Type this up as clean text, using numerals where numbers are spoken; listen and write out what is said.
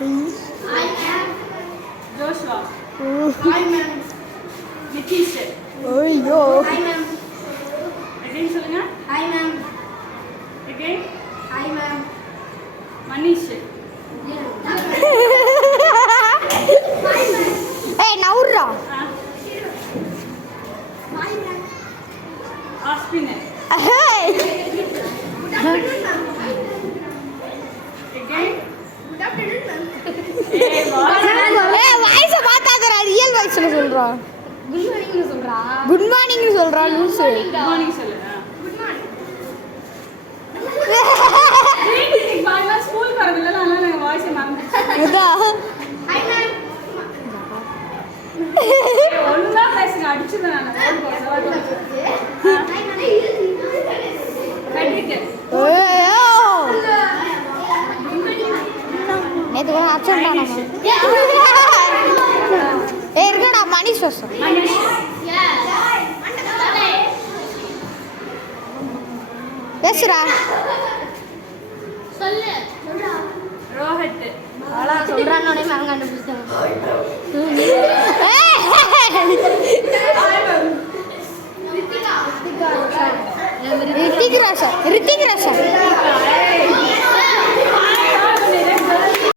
I am Joshua. I am Nitish. ஐயோ I am Again சொல்லுங்க. I am Again. I am Manish. ஏய் நவுறா Aspin. ஏய் Again. Good afternoon, ma'am. Hey, boss. ஏய் voice பார்த்தாதடா real வாய்ஸ்ல சொல்றா Good morning சொல்றா. Good morning சொல்றா லூசு Good morning சொல்லுங்க. Good morning. இன்னைக்கு பாருங்க ஸ்கூல் வரதுல அதனால நான் வாய்ஸ் மறந்துட்டேன். இதா Hi, ma'am. ஒழுங்கா பேசுங்க அடிச்சுதான் நான் ஓடி போறேன். Hi, ma'am. கட்டிட்டு. ஐயோ நேத்து கூட அப்சென்ட் ஆனா ஏய் இருக்கடா மணிஷ் வசம் மனிஷ். பேசுடா சொல்லு. சொல்றா. ரோஹித். அவளா சொல்றானே மேம் கண்டுபிடிச்சாங்க. ரித்திகா. ரித்திக் ரோஷன்